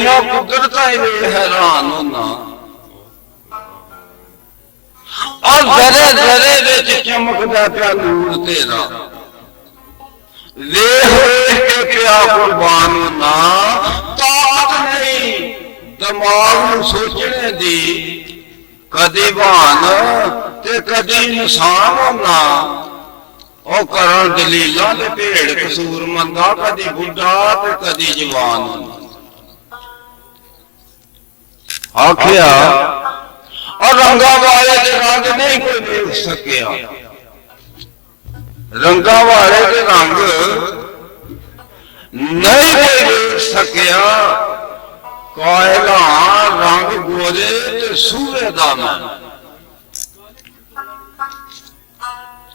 तेरिया कुदरतां वे हैरान होना और जरे जरे विच चमकदा पिया नूर तेरा वेख वेख के पिया कुर्बान होना ताकत नहीं दिमाग सोचने दी कदी बहान ते कदी इंसान होना और करण दलीलां ते भेड़ कसूर मंदा कदी बुढ़ा ते कदी जवान होना आखिया और रंगा वाले के रंग नहीं कोई देख सकिया रंगा वाले के रंग नहीं कोई देख सकिया कायला रंग गोरे ते सूरे दा मैं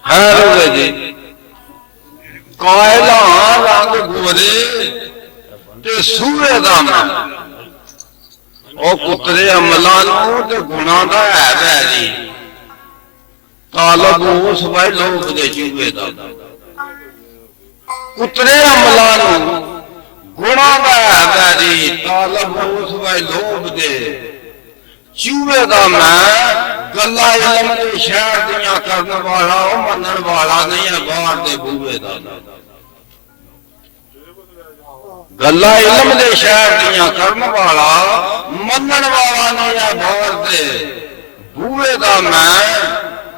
है जी कायला रंग गोरे ते सूरे दा मैं पुत्रे अमलों ते गुणा का है जी तालब उस भाई लोग दे चूहे का पुत्रे अमलों गुणा का है जी तालब उस भाई लोग दे चूहे का मैं गल्ला इलम दे शहर दियां करने वाला मनन वाला नहीं है बाहर दे बूहे का गल्ला इलम दे शहर दियां करने वाला मनन वाला नहीं है बाहर दे बूहे का मैं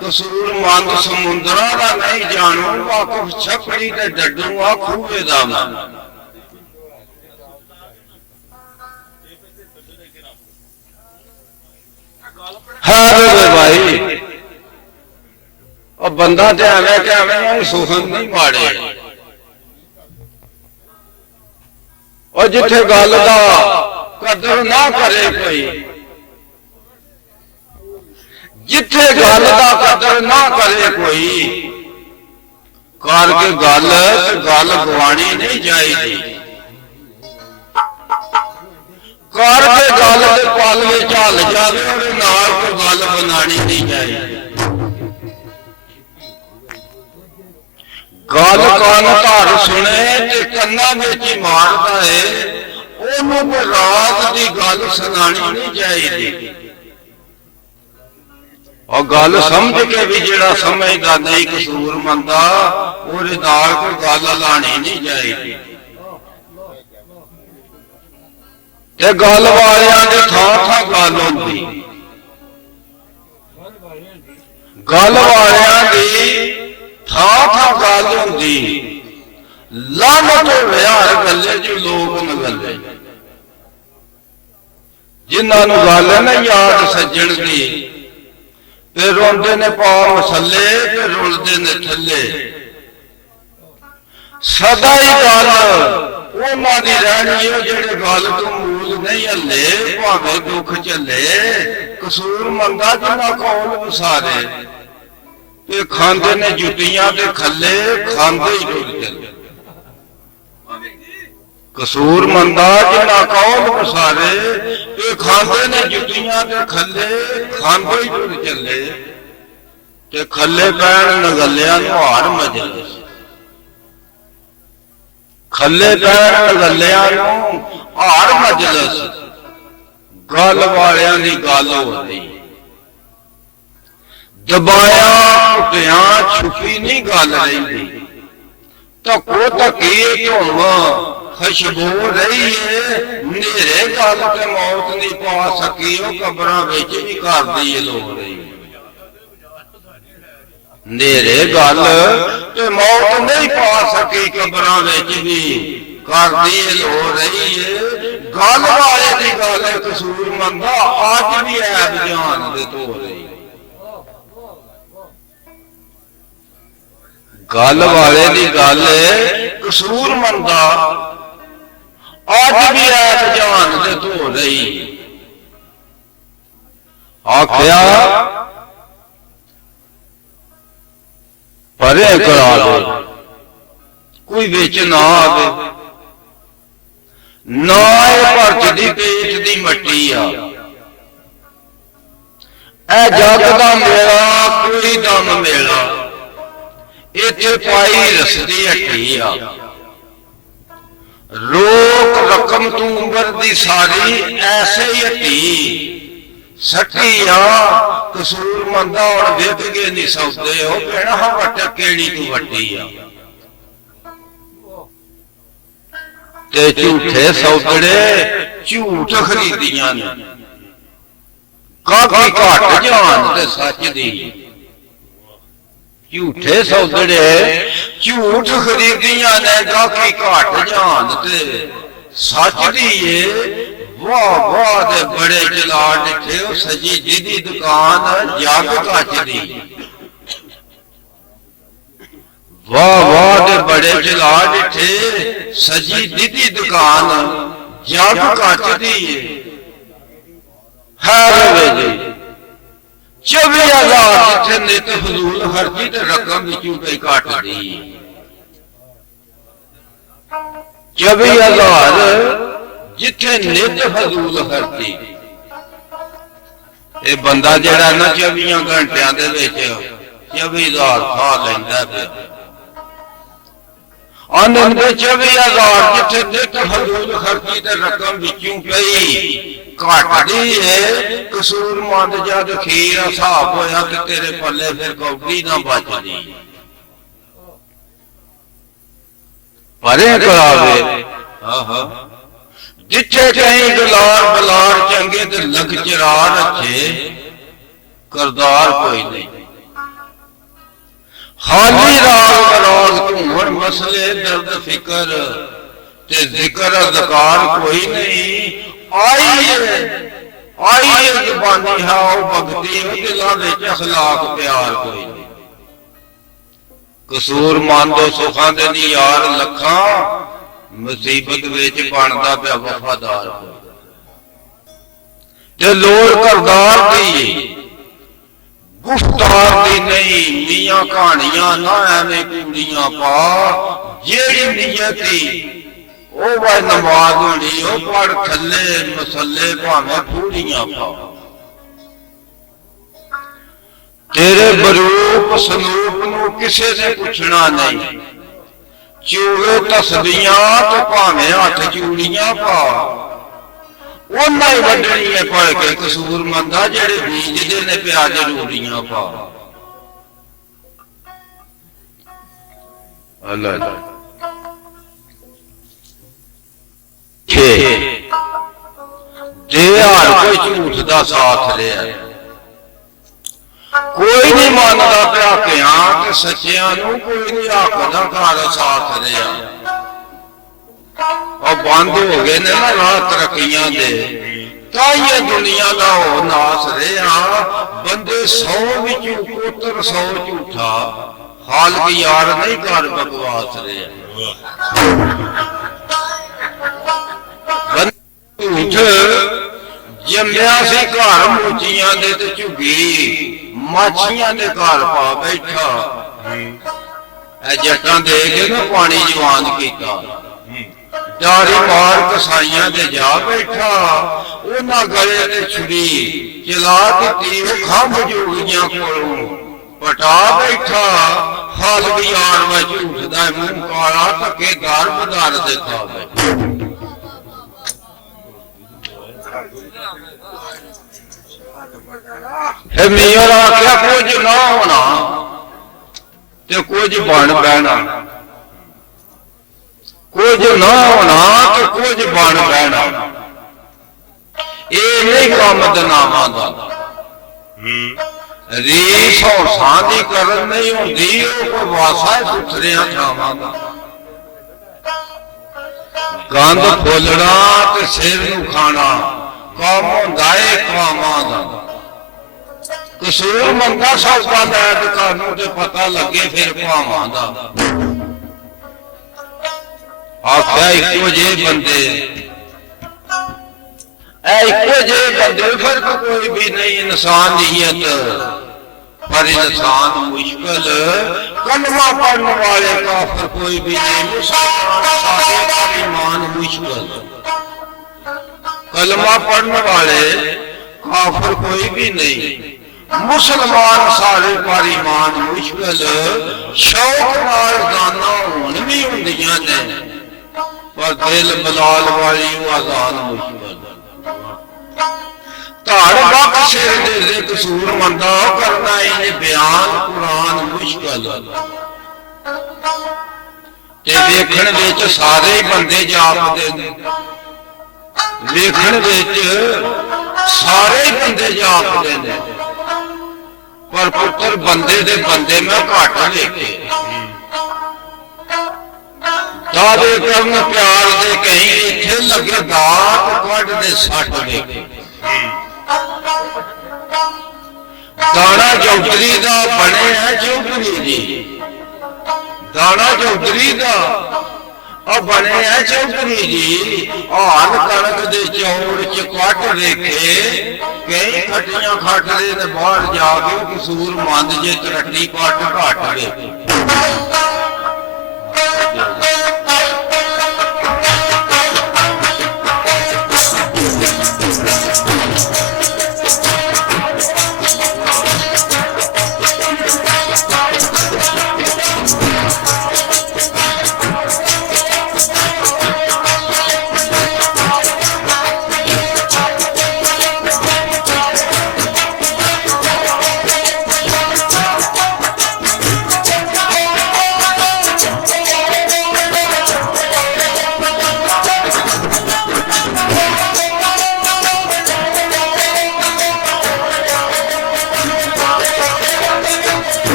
कसूर मंद समुद्रा का नहीं जानू वाकफ छपड़ी ते डड्डू आ खूहे का मैं है भाई और बंदा ते एवें सुखन नहीं माड़े और जिथे गल का कदर ना करे कोई जिथे गल का कदर ना करे कोई करके गल गवानी नहीं जाएगी करके गल पल में झल जाए और नाल को गल बनानी नहीं जाएगी गल कान धर सुने ते कन्ना विच मारदा है ओनू रात की गल सुनानी नहीं चाहिए और गल समझ के भी जेड़ा समझदा नहीं कसूर मंदा ओदे नाल कोई गल लानी नहीं चाहिए ते गल वालियां दे थां गल होंदी गल वालियां दी था गल होंदी लानत हर गले च लोग न गले जिन्होंने गल है ना याद सज्जन की फिर रोंदे ने पा मसले फिर रुलते ने थले सदा ही गल उन्हों की रहनी है जेड़े गल तो मूल नहीं हले भावे दुख झले कसूर मंदा जिन्ना कौल वसारे खांदे ने जुतियां ते खले खांदे ही टुर चले कसूर मंदा जिन्ना कौल वसारे खांदे ने जुतियां ते खले खांदे ही टुर चले ते खले पैण नगलियां नूं हार मजलिस खले पैण नगलियां नूं हार मजलिस गल वालियां दी गल हो रही दबाया कुटिया छुपी नहीं गल रही धक्को धक्की धुम खुशबू रही है नेरे गल ते मौत नहीं पा सकी कबर भी घर की लो रही नेरे गल ते मौत नहीं पा सकी कबर भी घर की लो रही है गल वाले की गल कसूर मंदा अज भी ऐब जान दे धो रही गल वाले की गल कसूर मंदा अज भी ऐब जान दे धो रही आख्या परे करा दे कोई बिच ना आवे ना भरती पेट की मट्टी आ जग का मेला कोई दम मेला इथे पाई रसदी हट्टी आ रोक रकम तू उम्र दी सारी ऐसे ही हटी सटी आ कसूर मंदा और वेख के नहीं सौदे हो कहना हाँ वट केड़ी तू वटी आ ते झूठे सौदड़े झूठ खरीदियां ने काफी घट जान ते सच दी झूठे सौदड़े झूठ खरीदियां ने काफी घट जान ते सच दी वाह वाह दे बड़े चला डिठे सजी दीदी दुकान जग कच दी वाह वाह दे बड़े चला डिठे सजी दीदी दुकान जग कच दी है जी 24,000 जिथे नित फजूल खर्ची ते रकम विचों कई घट दी 24,000 जिथे नित फजूल खर्ची ये बंदा जड़ा ना 24 घंटिया 24,000 खा लैंदा पिया आनंद 24,000 जिथे नित फजूल खर्ची ते रकम विचों कई घट दी है कसूरमंद जद खीर हिसाब होया ते तेरे पल्ले फिर कौड़ी ना बचदी परे करावे जिथे कहीं गलार बलार चंगे ते लग चरा रखे करदार कोई नहीं खाली राग बराग घूमन मसले दर्द फिकर ते जिक्र अज़कार कोई नहीं आई है जुबानी है भगती दिलों में अखलाक प्यार कोई नहीं कसूर मानो सुखा दे नी यार लखा मुसीबत विच बनदा पिया वफादार ते लोड़ करदार दी गुफ्तार दी नहीं मियां कहानियां ना एवें कूड़ियां पा जेड़ी नियती ओ भाई नमाज होनी ओ पढ़ थले मसले भावे फूड़ियां पा तेरे बरूप सनूप नू किसे ने पूछना नहीं चूहे तस्बियां तो भावे हथ चूड़ियां पा उन्ना ही वड्डनी है पढ़ के कसूर मंदा जेड़े बीजदे ने प्याज रूड़ियां पा अल्लाह हर कोई झूठ का साथ लिया कोई नहीं मानता भ्याकिया सच्चिया कोई नहीं आखदा घर साथ लिया और बंद हो गए ने ना राह तरक्कियां दे ताइए दुनिया का हो नास रहा बंदे 100 विचों पुत्र 100 झूठा हाल की यार नहीं घर बकवास रहा झूठ जमया से घर मोचियां दे ते झुगी माछियां दे घर पा बैठा जट्टां दे के ना पानी जवान कीता डारी मार कसाइयां दे जा बैठा उन्हां गले ते छुरी चला दी खंभ जोगियां कोलों पटा बैठा हाल भी यार में झूठ दा मुंह काला धक्के दार बदार दे खा बैठा मियां आख्या कुछ ना होना ते कुछ बन बहना कुछ ना होना तो कुछ बन बहना ये नहीं काम दनावां दा रीस हौसां दी करन नहीं हुंदी कोई वासा सुथरियां छावां दा गंद फुलना ते सिर नूं खाना काम हुंदा है कामां दा कसूर मंदा सौदा लै दुकानों ते पता लगे फिर भावां दा आख्या इको जे बंदे इको जे बंदे फर्क कोई भी नहीं इंसान नीयत पर इंसान मुश्किल कलमा पढ़ने वाले काफिर कोई भी नहीं मुसलमान ईमान मुश्किल कलमा पढ़ने वाले काफिर कोई भी नहीं मुसलमान सारे पर ईमान मुश्किल शौक नाल दाना होण भी हुंदियां ने पर दिल बलाल वाली आजान मुश्किल धाड़ बख सिर दे कसूर मंदा करना इन्हें बयान कुरान मुश्किल ते देखण विच सारे बंदे जापदे ने देखण विच सारे बंदे जापदे ने पर पुत्र बंदे दे बंदे मैं घट देखे दादे करन प्यार दे कहीं इत्थे लगे दात कढ दे सट देखे दाना चौधरी दा बने है चौधरी जी दाना चौधरी दा बने है चौधरी जी हाल कणक दे चौड़ च कट देखे कई खटियां खटदे ने बाहर जाके कसूर मंद जे तरट्टी कट घट गए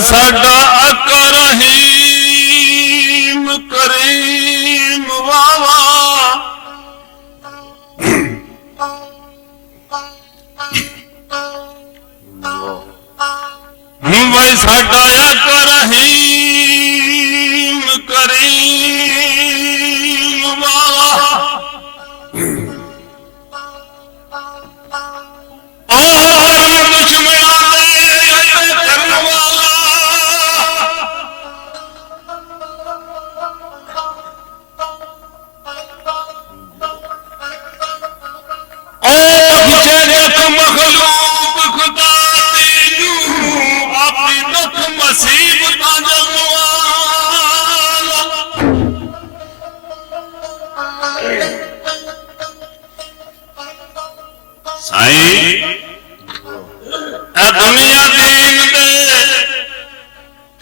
साडा आका रहीम करीम वावा भाई साडा आका रहीम करीम वावा दुनिया दीन दे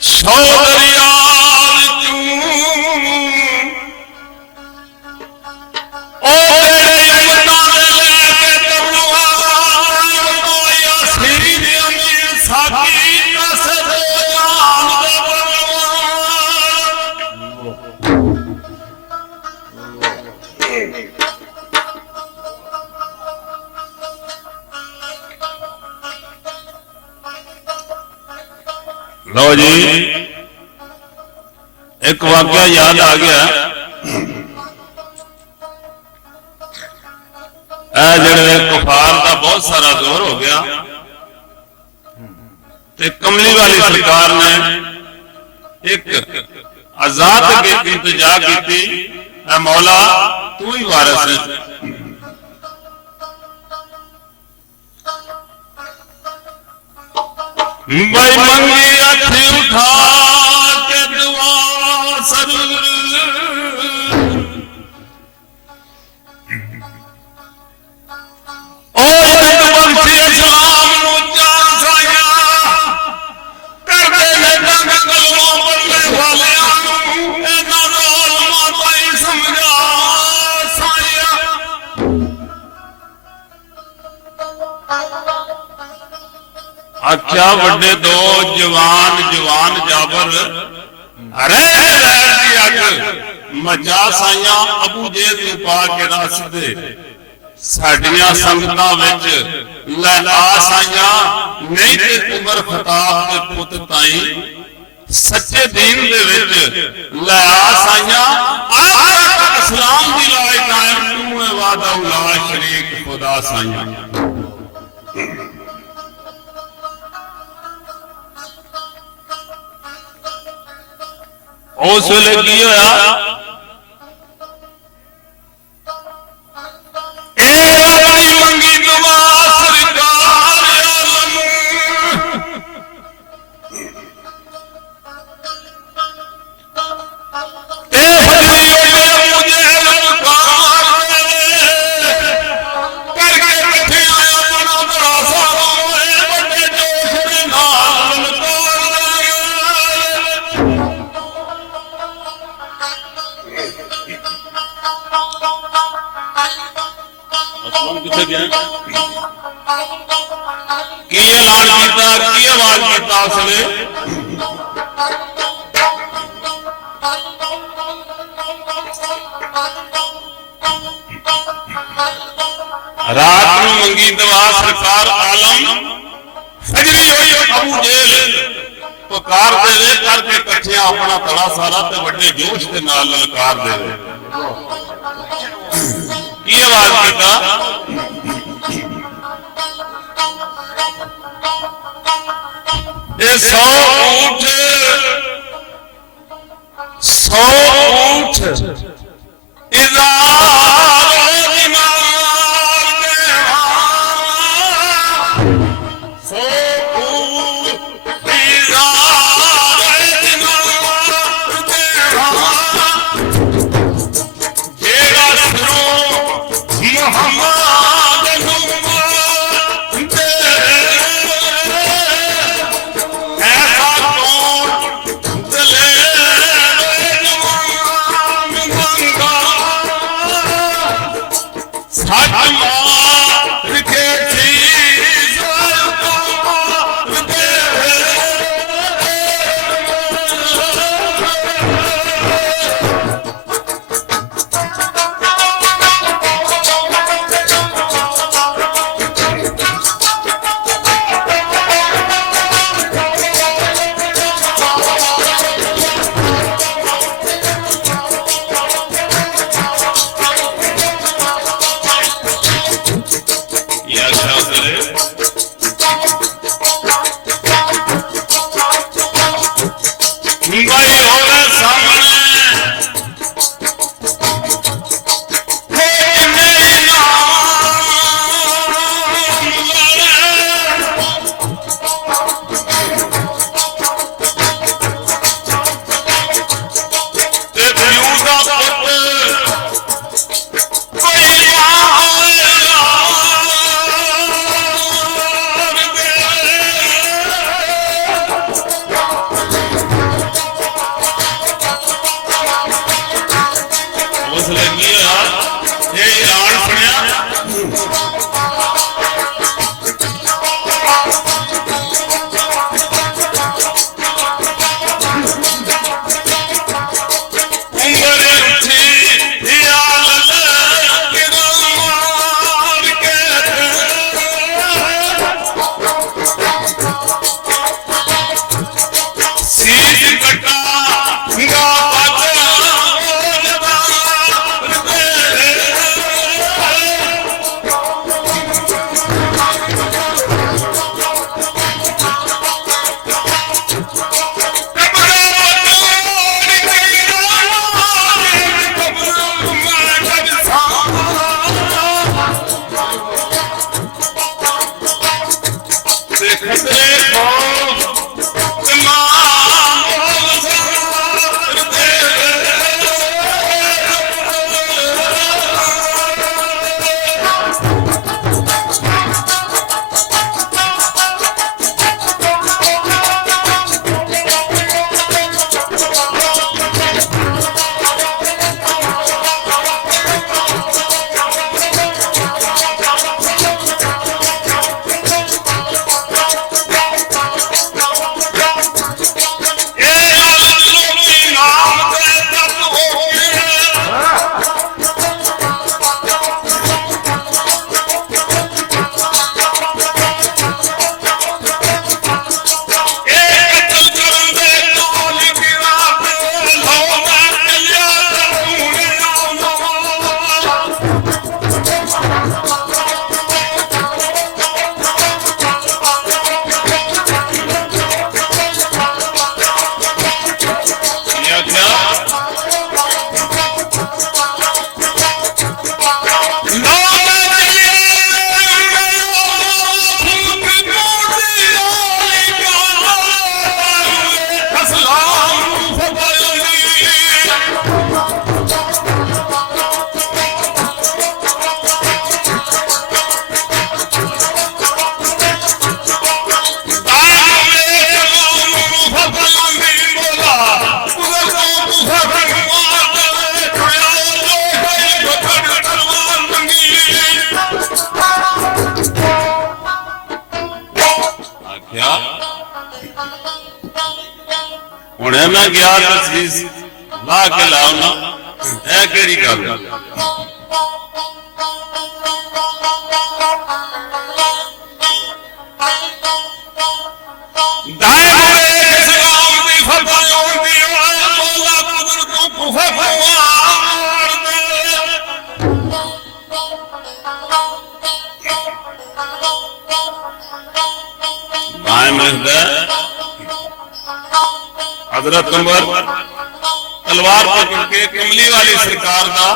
सौ दरिया लो जी एक वाक्या याद आ गया जड़े कुफार का बहुत सारा जोर हो गया ते कमली वाली सरकार ने एक आजाद के इंतजा की मौला तू ही वारिस है भाई मंगी अथी उठा के दुआ सर आख्या वड्डे दो जवान जवान जाबर अरे मजा साइया अबू जेद नूं पा के रस दे साडियां संगतां विच लै आ साइया नहीं ते उमर खताब दे पुत ताई सच्चे दीन दे विच लै आ साइया 10 ਆਈਆਂ। ਉਸ ਵੇਲੇ ਕੀ ਹੋਇਆ, ਇਹ ਆਪਣੀ ਮੰਗੀ ਦੁਆ ਸਰਕਾਰ ਆਲਮ, ਇਹ ਹਜ਼ਰੀ ਅਬੂ ਜਹਿਲ ਪੁਕਾਰ ਕਰਕੇ ਇਕੱਠੇ ਆਇਆ ਬਣਾ ਬੜਾ ਸਾਰਾ ਵੱਡੇ ਜੋਸ਼ ਦੇ ਨਾਲ ਕਿੱਥੇ ਗਿਆ, ਕੀ ਐਲਾਨ ਕੀਤਾ, ਕੀ ਆਵਾਜ਼ ਕੀਤਾ ਉਸ ਵੇਲੇ, ਰਾਤ ਨੂੰ ਮੰਗੀ ਦੁਆ ਸਰਕਾਰ ਆਲਮ, ਫਜਰੀ ਹੋਈ ਅਬੂ ਜਹਿਲ ਪੁਕਾਰ ਦੇ ਕਰਕੇ ਇਕੱਠਿਆਂ ਆਪਣਾ ਤੜਾ ਸਾਰਾ ਤੇ ਵੱਡੇ ਜੋਸ਼ ਦੇ ਨਾਲ ਲਲਕਾਰ ਦੇ ਕੀ ਆਵਾਜ਼ ਕੀਤਾ, ਇਹ 100 ਊਠ 100 ਊਠ ਹੁਣੇ ਮੈਂ ਗਿਆ ਤਸੀਸ ਲਾ ਕੇ ਲਾਉਣਾ ਇਹ ਕਿਹੜੀ ਗੱਲ ਦਾਏ ਮੁਰੇ ਕਿਸ ਗਾਮ ਦੀ ਫਤਿਹ ਹੁੰਦੀ ਓਏ ਮੌਲਾ ਕੁਦਰਤ ਤੋਂ ਫਵਾਰ ਦੇ ਦਾਏ ਮਿਲਦਾ हजरत उमर तलवार पकड़ के कमली वाली सरकार का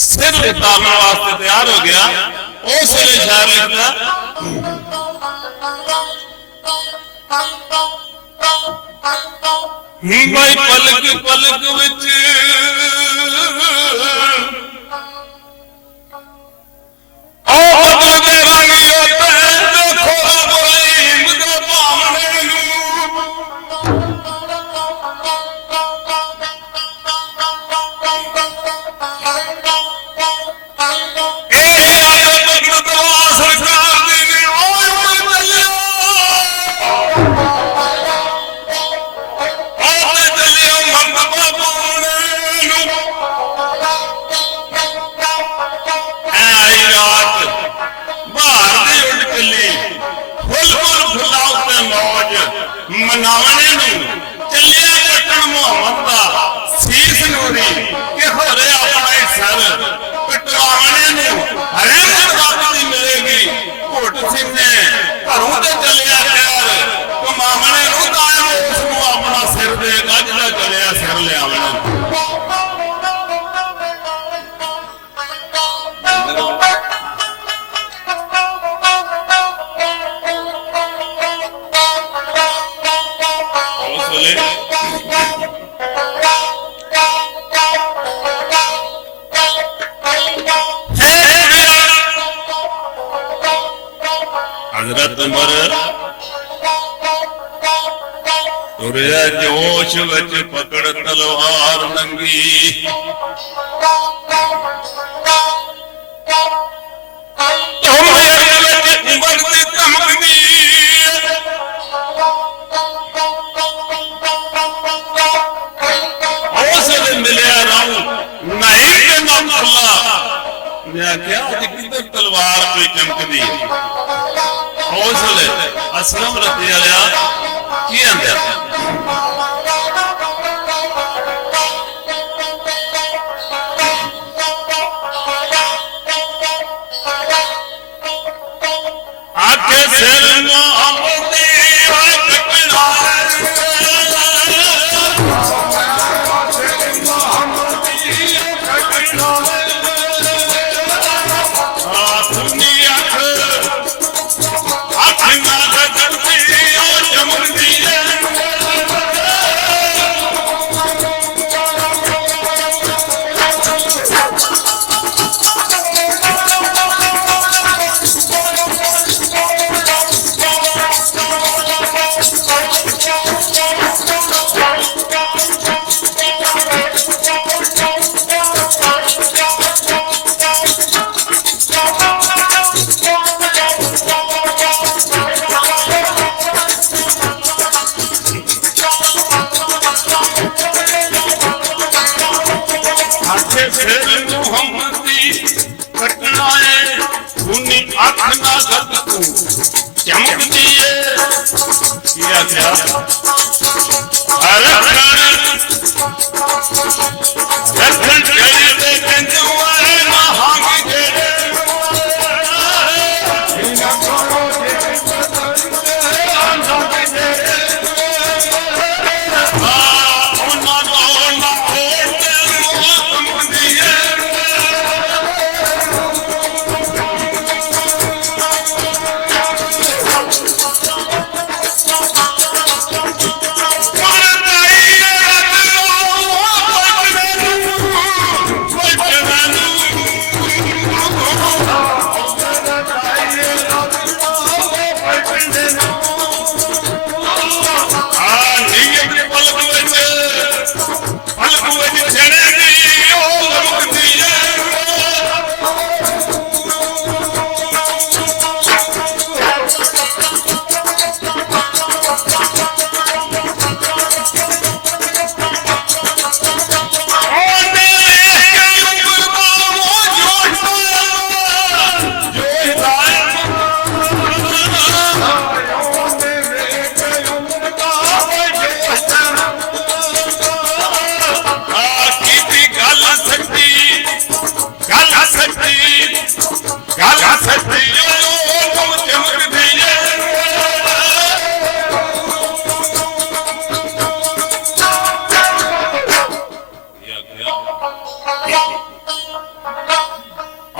सिर उतारने वास्ते तैयार हो गया उस वेले शायर लिखता भाई पलक पलक विच ओ बदल दे रंगियो ते देखो इब्राहिम दे भावने नू मनावने चलिया कटन मुहम्मद का सीस नूरी कि होरे अपना सर कटवाने हरे बात मिलेगी घुट सिंह ने घरों से चलिया खैर कमावने उसको अपना सिर देगा जिला चलिया सिर लिया हजरत उमर तुरया जोश विच पकड़ तलवार नंगी उमर दी धमकदी उस मिलिया राहू नहीं के नाम अल्लाह मैं क्या किधर तलवार कोई चमकदी हौसले असलम रती आया की आंदा आके सिर मोहम्मदी कटना चमकती है क्या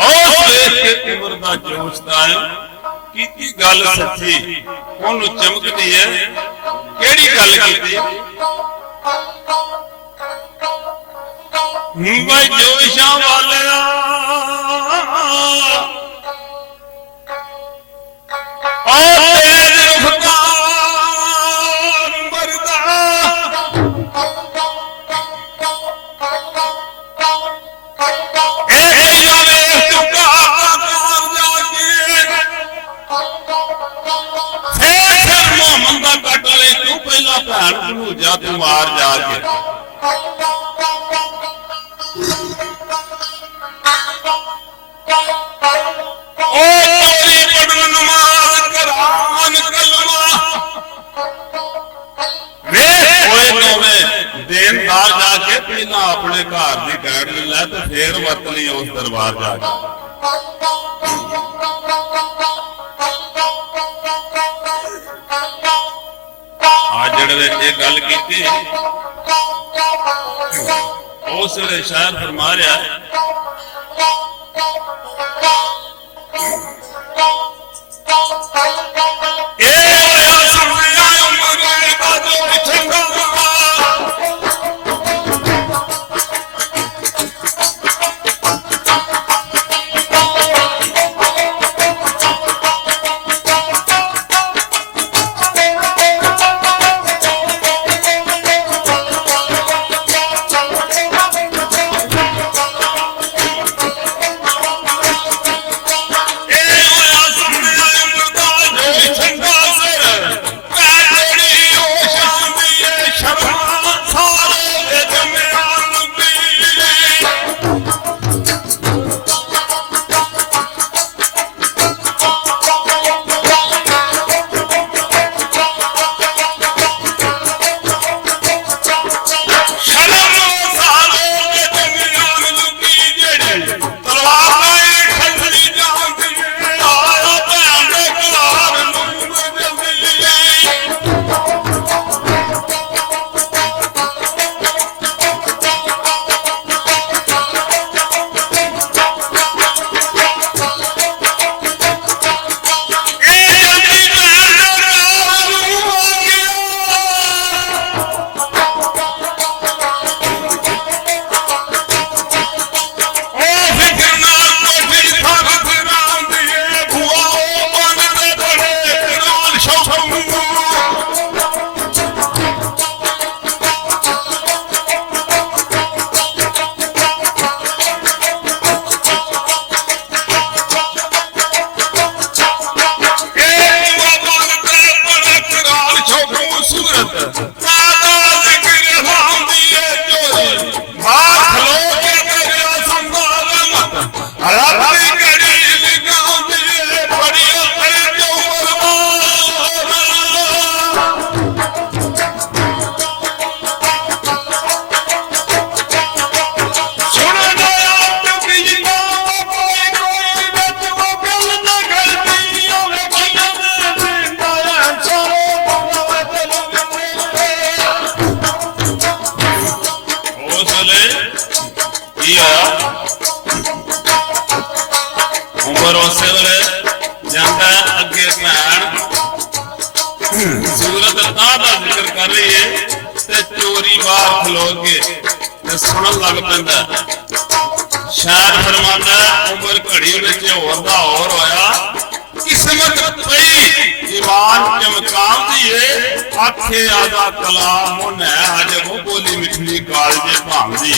और देख के उम्र का जोश कायम की गल सच्ची ओनू चमकदी है केड़ी गल कीती भाई जोशां वालिया तू मार जाके ओ चोरी पढ़ नमाज कुरान कलमा वे होए नोवे देनदार जाके पहला अपने घर दी गाड़ ले ते फिर वतनी उस दरबार जाके गल की उस वे शायर फरमा रहा है उमर उस वेले जांदा अगे भैन सूरत दा जिक्र कर रही है ते चोरी बाहर खलो के ते सुनन लग पैंदा शायर फरमांदा उमर घड़ी विच होंदा और होया किस्मत पई ईमान चमकाम दी आखे आदा कलाम ने अजे वो बोली मिठली कालजे भांदी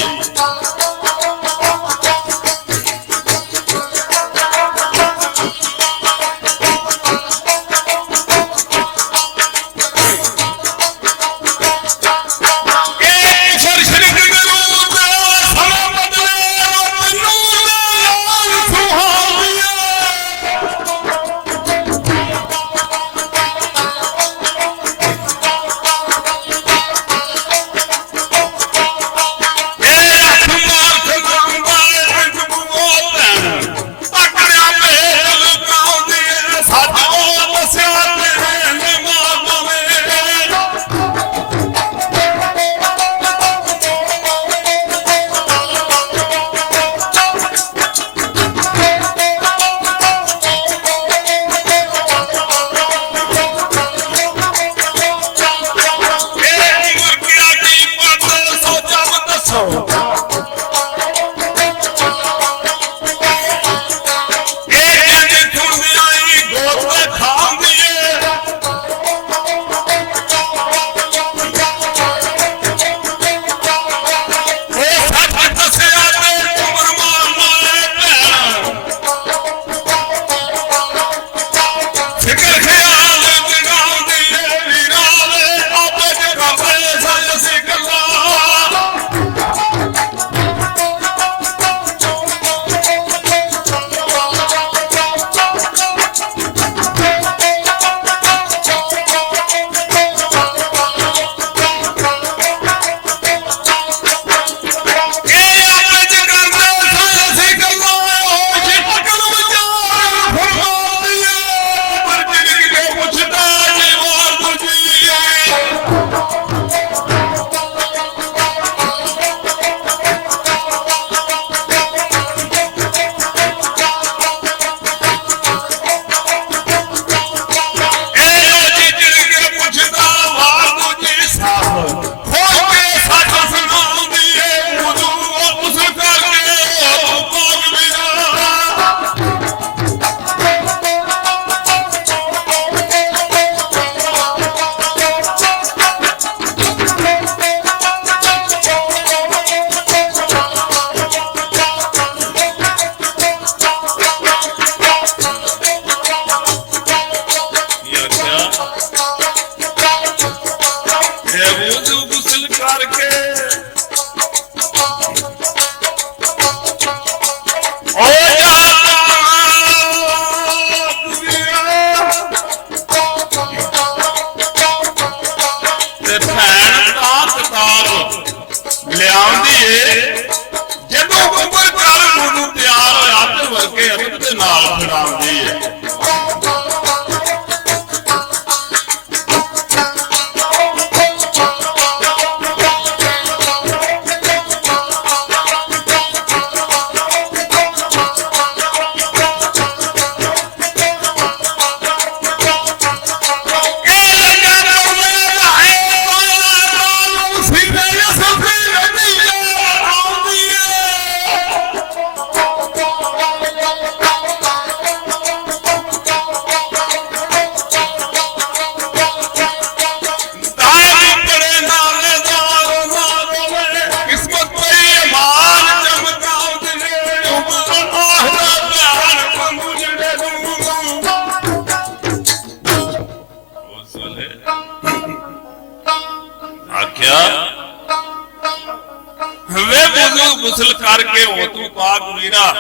ਤੂੰ ਪਾਕ ਵੀਰਾ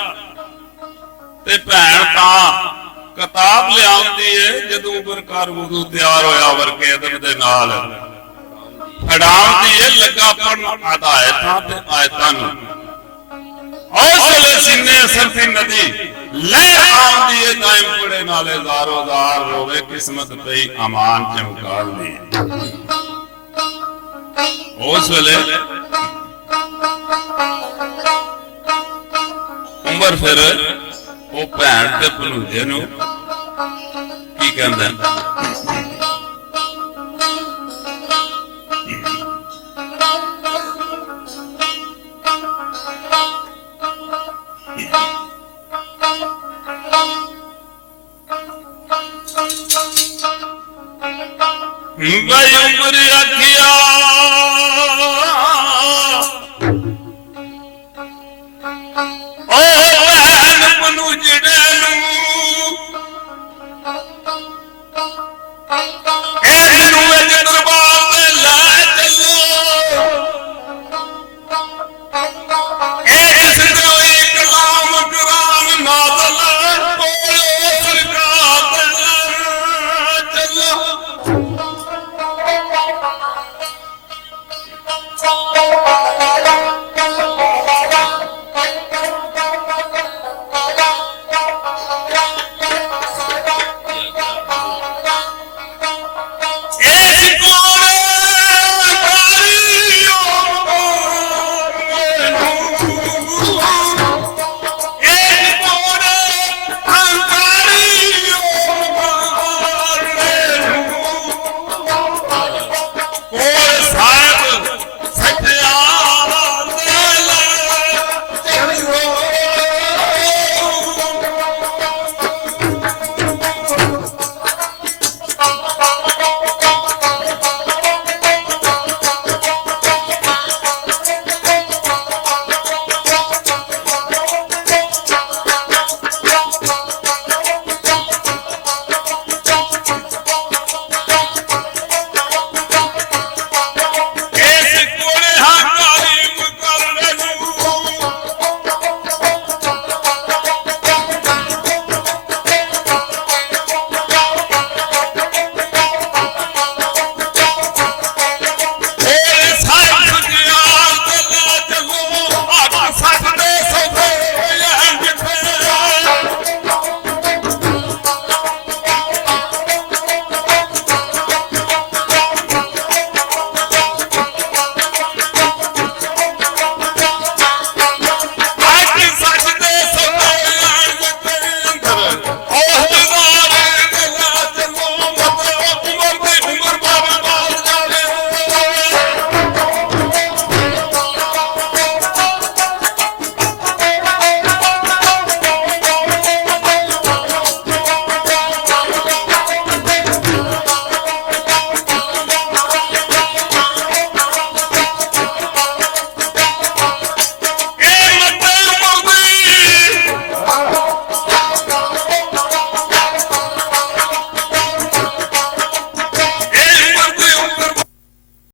ਤੇ ਭੈਣ ਤਾਂ ਕਿਤਾਬ ਲਿਆਉਂਦੀ ਏ ਜਦੋਂ ਗੁਰਕਾਰ ਵਜੂ ਤਿਆਰ ਹੋਇਆ ਵਰਕੇ ਅਦਬ ਦੇ ਨਾਲ ਫੜਾਉਂਦੀ ਏ ਲੱਗਾ ਪੜਨ ਹਦਾਇਤਾਂ ਤੇ ਆਇਤਾਂ ਨੂੰ ਉਸ ਵੇਲੇ ਸੀਨੇ ਸਰਫੀ ਨਦੀ ਲੈ ਆਉਂਦੀ ਏ ਦਾਇਮ ਪੜੇ ਨਾਲੇ ਜ਼ਾਰੋ ਜ਼ਾਰ ਰੋਵੇ ਕਿਸਮਤ ਪਈ ਅਮਾਨ ਚਮਕਾਉਂਦੀ ਉਸ ਵੇਲੇ ਉਮਰ ਫਿਰ ਉਹ ਭੈਣ ਤੇ ਭਣੂਜੇ ਨੂੰ ਕੀ ਕਹਿੰਦਾ ਬਈ ਉਮਰ ਆਖਿਆ